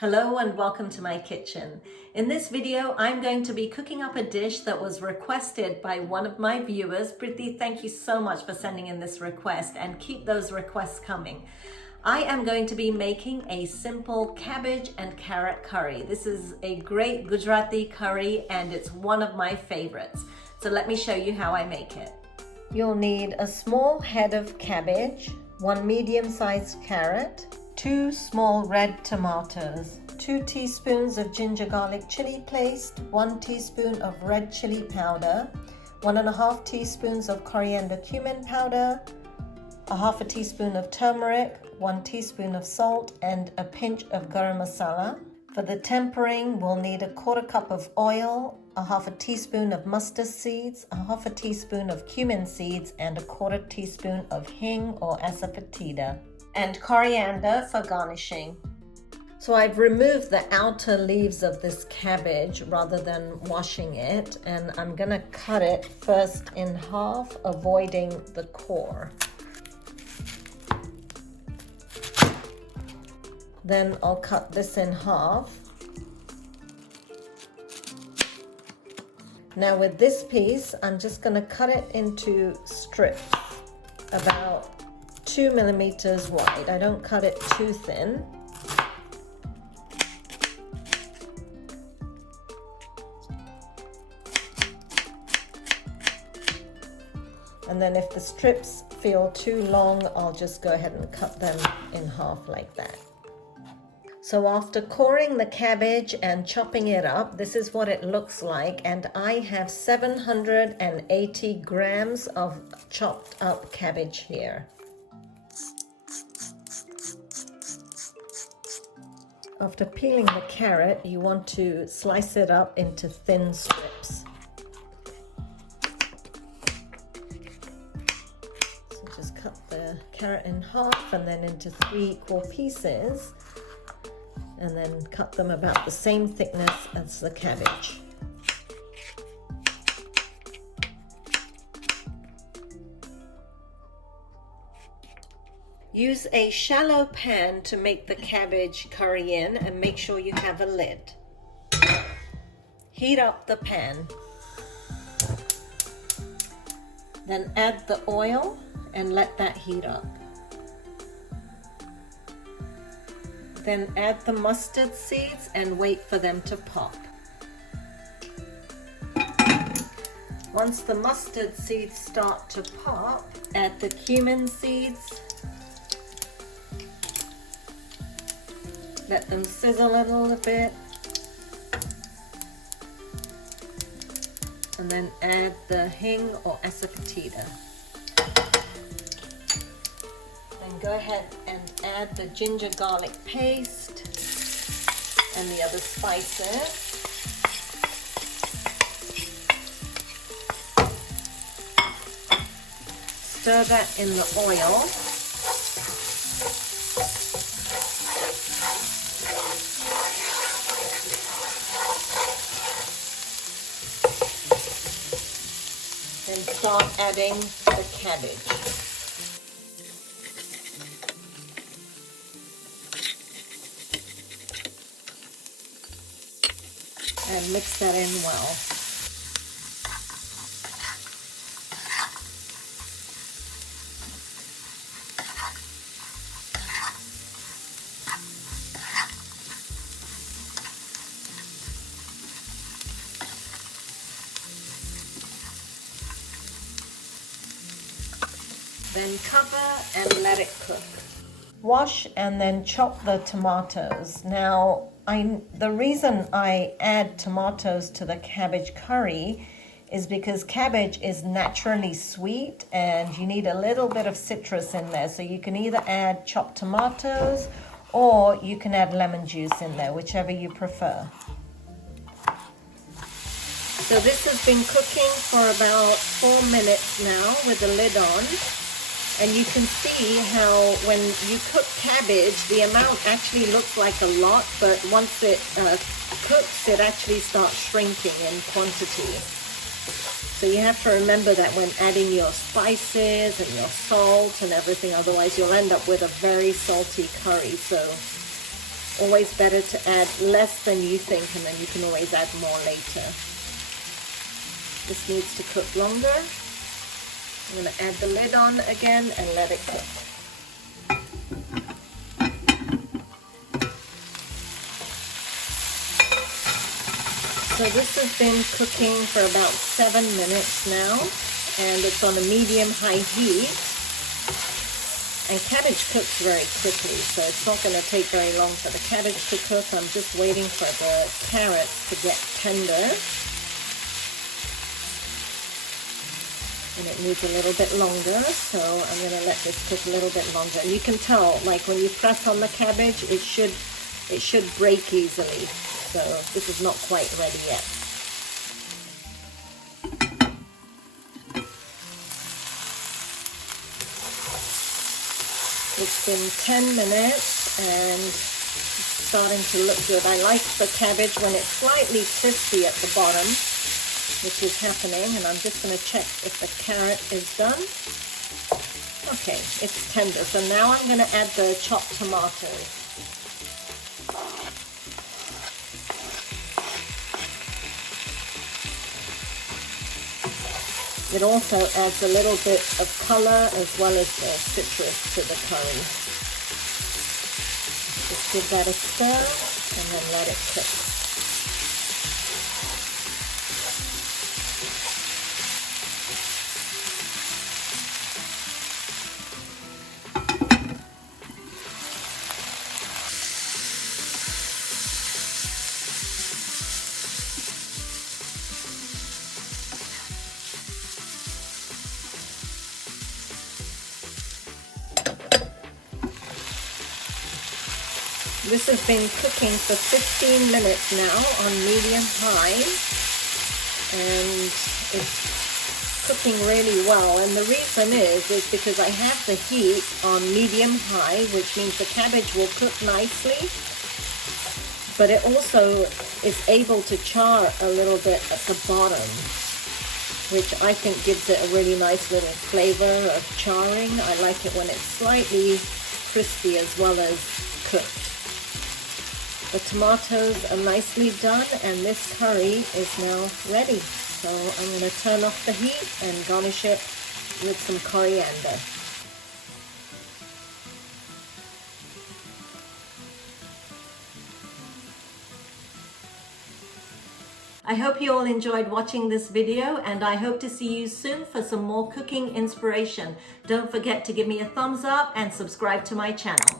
Hello and welcome to my kitchen. In this video, I'm going to be cooking up a dish that was requested by one of my viewers. Priti, thank you so much for sending in this request and keep those requests coming. I am going to be making a simple cabbage and carrot curry. This is a great Gujarati curry and it's one of my favorites. So let me show you how I make it. You'll need a small head of cabbage, one medium-sized carrot, 2 small red tomatoes, 2 teaspoons of ginger garlic chili paste, 1 teaspoon of red chili powder, 1.5 teaspoons of coriander-cumin powder, 1/2 teaspoon of turmeric, 1 teaspoon of salt, and a pinch of Garam Masala. For the tempering, we'll need 1/4 cup of oil, 1/2 teaspoon of mustard seeds, 1/2 teaspoon of cumin seeds, and 1/4 teaspoon of Hing or Asafoetida, and coriander for garnishing. So I've removed the outer leaves of this cabbage rather than washing it, and I'm gonna cut it first in half, avoiding the core. Then I'll cut this in half. Now with this piece, I'm just gonna cut it into strips, about 2 millimeters wide. I don't cut it too thin. And then if the strips feel too long, I'll just go ahead and cut them in half like that. So after coring the cabbage and chopping it up, this is what it looks like. And I have 780 grams of chopped up cabbage here. After peeling the carrot, you want to slice it up into thin strips. So just cut the carrot in half and then into 3 equal pieces, and then cut them about the same thickness as the cabbage. Use a shallow pan to make the cabbage curry in, and make sure you have a lid. Heat up the pan. Then add the oil and let that heat up. Then add the mustard seeds and wait for them to pop. Once the mustard seeds start to pop, add the cumin seeds. Let them sizzle a little bit. And then add the Hing or Asafoetida. Then go ahead and add the ginger garlic paste and the other spices. Stir that in the oil. Then start adding the cabbage. And mix that in well. Then cover and let it cook. Wash and then chop the tomatoes. Now, the reason I add tomatoes to the cabbage curry is because cabbage is naturally sweet and you need a little bit of citrus in there. So you can either add chopped tomatoes or you can add lemon juice in there, whichever you prefer. So this has been cooking for about 4 minutes now with the lid on. And you can see how when you cook cabbage, the amount actually looks like a lot, but once it cooks, it actually starts shrinking in quantity. So you have to remember that when adding your spices and your salt and everything, otherwise you'll end up with a very salty curry. So always better to add less than you think, and then you can always add more later. This needs to cook longer. I'm going to add the lid on again and let it cook. So this has been cooking for about 7 minutes now, and it's on a medium-high heat. And cabbage cooks very quickly, so it's not going to take very long for the cabbage to cook. I'm just waiting for the carrots to get tender. And it needs a little bit longer, so I'm going to let this cook a little bit longer. And you can tell, like when you press on the cabbage, it should break easily. So this is not quite ready yet. It's been 10 minutes and it's starting to look good. I like the cabbage when it's slightly crispy at the bottom, which is happening, and I'm just going to check if the carrot is done. Okay, it's tender. So now I'm going to add the chopped tomatoes. It also adds a little bit of color as well as the citrus to the curry. Just give that a stir and then let it cook. This has been cooking for 15 minutes now on medium-high, and it's cooking really well. And the reason is because I have the heat on medium-high, which means the cabbage will cook nicely, but it also is able to char a little bit at the bottom, which I think gives it a really nice little flavor of charring. I like it when it's slightly crispy as well as cooked. The tomatoes are nicely done, and this curry is now ready. So I'm going to turn off the heat and garnish it with some coriander. I hope you all enjoyed watching this video, and I hope to see you soon for some more cooking inspiration. Don't forget to give me a thumbs up and subscribe to my channel.